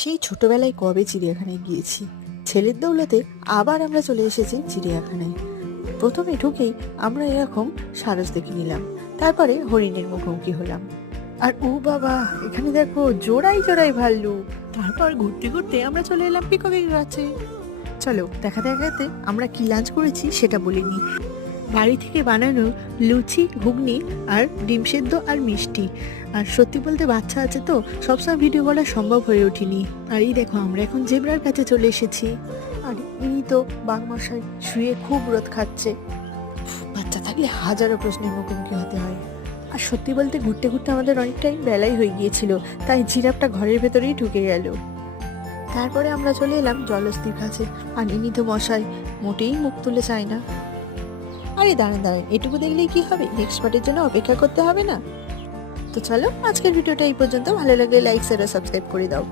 সেই ছোটবেলায় কবে চিড়িয়াখানায় গিয়েছি, ছেলের দৌলতে আবার আমরা চলে এসেছি চিড়িয়াখানায়। প্রথমে ঢুকেই আমরা এরকম সারস দেখে নিলাম, তারপরে হরিণের মুখোমুখি হলাম। আর ও বাবা, এখানে দেখো জোড়াই জোড়াই ভাল্লুক। তারপর ঘুরতে ঘুরতে আমরা চলে এলাম পিককের কাছে। চলো দেখাতে দেখাতে আমরা কি লাঞ্চ করেছি সেটা বলিনি। বাড়ি থেকে বানানো লুচি, ঘুগনি আর ডিম সেদ্ধ আর মিষ্টি। আর সত্যি বলতে বাচ্চা আছে তো সবসময় ভিডিও করা সম্ভব হয়ে ওঠেনি। আর এই দেখো আমরা এখন জেব্রার কাছে চলে এসেছি। আর এই তো বাঘমশাই শুয়ে খুব রোদ খাচ্ছে। বাচ্চা থাকলে হাজারো প্রশ্নের মুখোমুখি হতে হয়। আর সত্যি বলতে ঘুরতে ঘুরতে আমাদের অনেকটাই বেলাই হয়ে গিয়েছিল, তাই জিরাফটা ঘরের ভেতরেই ঢুকে গেল। তারপরে আমরা চলে এলাম জলস্থির কাছে। আর ইনি তো মশাই মোটেই মুখ তুলে চায় না। আরে দাঁড়ান দাঁড়ান, এটুকু দেখলেই কি হবে? নেক্সট পার্টের জন্য অপেক্ষা করতে হবে না? তো চলো আজকের ভিডিওটা এই পর্যন্ত। ভালো লাগলে লাইক শেয়ার আর সাবস্ক্রাইব করে দাও।